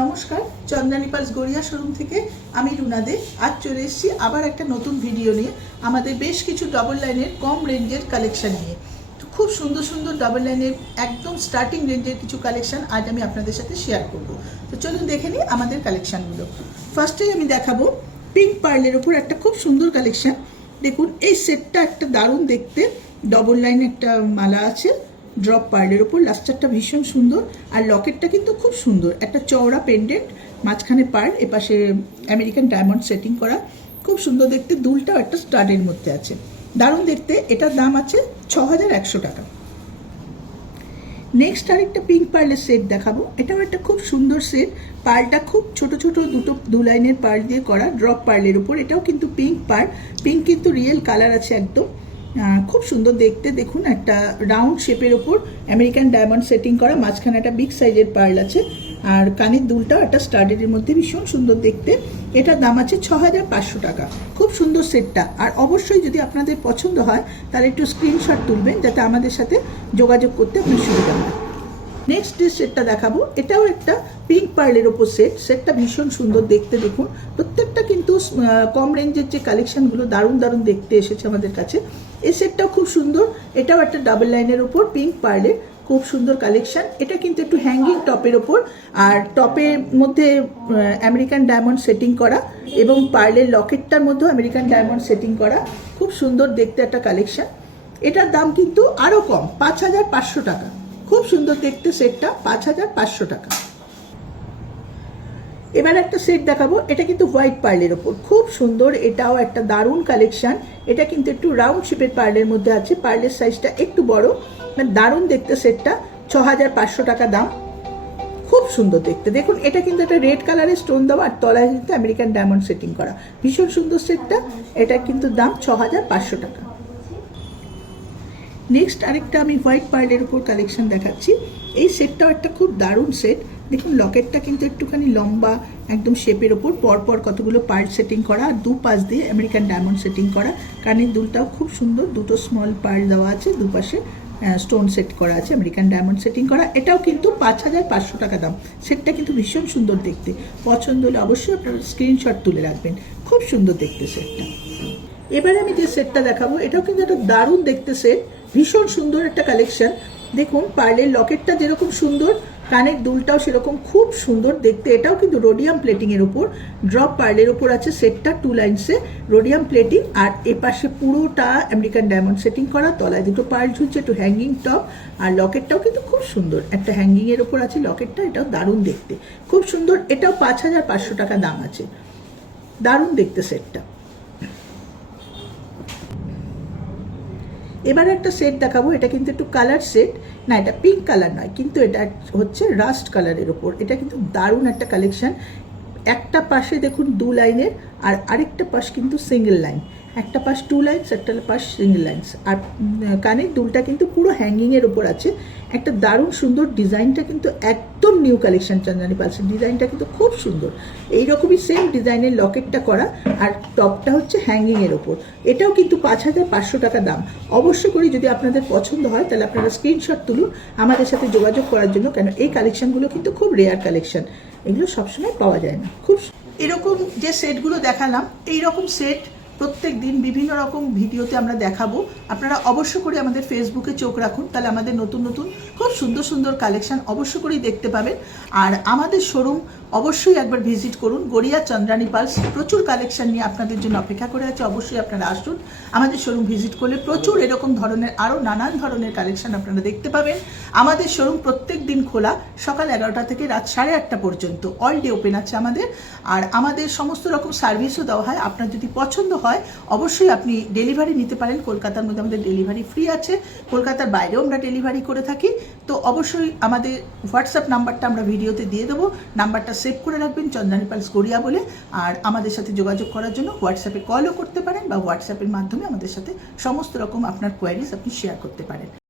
নমস্কার, Chandrani pulse Garia showroom থেকে আমি রুনা দে আজ চলে এসেছি আবার একটা নতুন ভিডিও নিয়ে আমাদের বেশ কিছু ডাবল লাইনের কম রেঞ্জের কালেকশন নিয়ে। খুব সুন্দর সুন্দর ডাবল লাইনের একদম স্টার্টিং রেঞ্জের কিছু কালেকশন আজ আমি আপনাদের সাথে শেয়ার করব। তো চলুন দেখে নিই আমাদের কালেকশানগুলো। ফার্স্টে আমি দেখাবো পিঙ্ক পার্লের ওপর একটা খুব সুন্দর কালেকশন। দেখুন এই সেটটা একটা দারুণ দেখতে, ডবল লাইন একটা মালা আছে ড্রপ পার্লের ওপর, লাস্টারটা ভীষণ সুন্দর আর লকেটটা কিন্তু খুব সুন্দর, একটা চওড়া পেন্ডেন্ট, মাঝখানে পার্ল, এপাশে আমেরিকান ডায়মন্ড সেটিং করা, খুব সুন্দর দেখতে। দুলটাও একটা স্টাডের মধ্যে আছে, দারুণ দেখতে। এটার দাম আছে 6100 টাকা। নেক্সট আরেকটা পিঙ্ক পার্লের সেট দেখাবো। এটাও একটা খুব সুন্দর সেট, পার্লটা খুব ছোট ছোট দু লাইনের পার্ল দিয়ে করা, ড্রপ পার্লের উপর। এটাও কিন্তু পিঙ্ক পার্ল, পিঙ্ক কিন্তু রিয়েল কালার আছে একদম, খুব সুন্দর দেখতে। দেখুন একটা রাউন্ড শেপের ওপর আমেরিকান ডায়মন্ড সেটিং করা, মাঝখানে একটা বিগ সাইজের পার্ল আছে আর কানের দুলটাও একটা স্টাডের মধ্যে, ভীষণ সুন্দর দেখতে। এটার দাম আছে 6500 টাকা। খুব সুন্দর সেটটা। আর অবশ্যই যদি আপনাদের পছন্দ হয় তাহলে একটু স্ক্রিনশট তুলবেন যাতে আমাদের সাথে যোগাযোগ করতে আপনার সুবিধা হয়। নেক্সট যে সেটটা দেখাবো, এটাও একটা পিঙ্ক পার্লের ওপর সেট। সেটটা ভীষণ সুন্দর দেখতে। দেখুন প্রত্যেকটা কিন্তু কম রেঞ্জের যে কালেকশনগুলো দারুণ দারুণ দেখতে এসেছে আমাদের কাছে। এই সেটটাও খুব সুন্দর, এটাও একটা ডাবল লাইনের ওপর পিঙ্ক পার্লের খুব সুন্দর কালেকশন। এটা কিন্তু একটু হ্যাঙ্গিং টপের ওপর, আর টপের মধ্যে আমেরিকান ডায়মন্ড সেটিং করা এবং পার্লের লকেটটার মধ্যেও আমেরিকান ডায়মন্ড সেটিং করা, খুব সুন্দর দেখতে একটা কালেকশন। এটার দাম কিন্তু আরও কম, 5500 টাকা। খুব সুন্দর দেখতে সেটটা, 5500 টাকা। এবার একটা সেট দেখাবো, এটা কিন্তু হোয়াইট পার্লের ওপর, খুব সুন্দর। এটাও একটা দারুণ কালেকশন। এটা কিন্তু একটু রাউন্ড শেপের পার্লের মধ্যে আছে, পার্লের সাইজটা একটু বড়, মানে দারুণ দেখতে সেটটা। 6500 টাকা দাম, খুব সুন্দর দেখতে। দেখুন এটা কিন্তু একটা রেড কালারের স্টোন দেওয়া আর তলায় কিন্তু আমেরিকান ডায়মন্ড সেটিং করা, ভীষণ সুন্দর সেটটা। এটা কিন্তু দাম 6500 টাকা। নেক্সট আরেকটা আমি হোয়াইট পার্লের উপর কালেকশন দেখাচ্ছি। এই সেটটাও একটা খুব দারুণ সেট। দেখুন লকেটটা কিন্তু একটুখানি লম্বা, একদম শেপের ওপর পরপর কতগুলো পার্ল সেটিং করা আর দুপাশ দিয়ে আমেরিকান ডায়মন্ড সেটিং করা। কানের দুলটাও খুব সুন্দর, দুটো স্মল পার্ল দেওয়া আছে, দুপাশে স্টোন সেট করা আছে, আমেরিকান ডায়মন্ড সেটিং করা। এটাও কিন্তু 5500 টাকা দাম। সেটটা কিন্তু ভীষণ সুন্দর দেখতে, পছন্দ হলে অবশ্যই আপনারা স্ক্রিনশট তুলে রাখবেন। খুব সুন্দর দেখতে সেটটা। এবারে আমি যে সেটটা দেখাবো, এটাও কিন্তু একটা দারুণ দেখতে সেট, ভীষণ সুন্দর একটা কালেকশন। দেখুন পার্লের লকেটটা যেরকম সুন্দর, কানের দুলটাও সেরকম খুব সুন্দর দেখতে। এটাও কিন্তু রোডিয়াম প্লেটিংয়ের ওপর, ড্রপ পার্লের ওপর আছে সেটটা, 2 লাইনসে রোডিয়াম প্লেটিং, আর এপাশে পুরোটা আমেরিকান ডায়মন্ড সেটিং করা, তলায় দুটো পার্ল ঝুলছে, একটু হ্যাঙ্গিং টপ। আর লকেটটাও কিন্তু খুব সুন্দর, একটা হ্যাঙ্গিংয়ের ওপর আছে লকেটটা, এটাও দারুণ দেখতে, খুব সুন্দর। এটাও 5500 টাকা দাম আছে, দারুণ দেখতে সেটটা। এবার একটা সেট দেখাবো, এটা কিন্তু একটু কালার সেট, না এটা পিঙ্ক কালার নয়, কিন্তু এটা হচ্ছে রাস্ট কালারের ওপর। এটা কিন্তু দারুণ একটা কালেকশন। একটা পাশে দেখুন 2 লাইনের আর আরেকটা পাশ কিন্তু সিঙ্গেল লাইন, একটা পাশ 2 লাইনস, একটা পাশ সিঙ্গেল লাইনস। আর কানের দুলটা কিন্তু পুরো হ্যাঙ্গিংয়ের ওপর আছে, একটা দারুণ সুন্দর। ডিজাইনটা কিন্তু একদম নিউ কালেকশন চন্দ্রানী পালসের, ডিজাইনটা কিন্তু খুব সুন্দর। এইরকমই সেম ডিজাইনের লকেটটা করা আর টপটা হচ্ছে হ্যাঙ্গিংয়ের ওপর। এটাও কিন্তু 5500 টাকা দাম। অবশ্য করে যদি আপনাদের পছন্দ হয় তাহলে আপনারা স্ক্রিনশট তুলুন আমাদের সাথে যোগাযোগ করার জন্য, কেন এই কালেকশনগুলো কিন্তু খুব রেয়ার কালেকশন, এগুলো সবসময় পাওয়া যায় না। খুব এরকম যে সেটগুলো দেখালাম, এইরকম সেট প্রত্যেক দিন বিভিন্ন রকম ভিডিওতে আমরা দেখাবো। আপনারা অবশ্য করে আমাদের ফেসবুকে চোখ রাখুন, তাহলে আমাদের নতুন নতুন খুব সুন্দর সুন্দর কালেকশন অবশ্য করেই দেখতে পাবেন। আর আমাদের শোরুম অবশ্যই একবার ভিজিট করুন, গড়িয়া চন্দ্রানী পালস প্রচুর কালেকশন নিয়ে আপনাদের জন্য অপেক্ষা করে আছে। অবশ্যই আপনারা আসুন, আমাদের শোরুম ভিজিট করলে প্রচুর এরকম ধরনের আরও নানান ধরনের কালেকশন আপনারা দেখতে পাবেন। আমাদের শোরুম প্রত্যেক দিন খোলা, সকাল 11টা থেকে রাত 8:30 পর্যন্ত, অল ডে ওপেন আছে আমাদের। আর আমাদের সমস্ত রকম সার্ভিসও দেওয়া হয়। আপনার যদি পছন্দ হয় অবশ্যই আপনি ডেলিভারি নিতে পারেন। কলকাতার মধ্যে আমাদের ডেলিভারি ফ্রি আছে, কলকাতার বাইরেও আমরা ডেলিভারি করে থাকি। তো অবশ্যই আমাদের হোয়াটসঅ্যাপ নাম্বারটা আমরা ভিডিওতে দিয়ে দেবো, নাম্বারটা সেভ করে রাখবেন চন্দ্রানী পালস গড়িয়া বলে। আর আমাদের সাথে যোগাযোগ করার জন্য হোয়াটসঅ্যাপে কলও করতে পারেন বা হোয়াটসঅ্যাপের মাধ্যমে আমাদের সাথে সমস্ত রকম আপনার কোয়ারিজ আপনি শেয়ার করতে পারেন।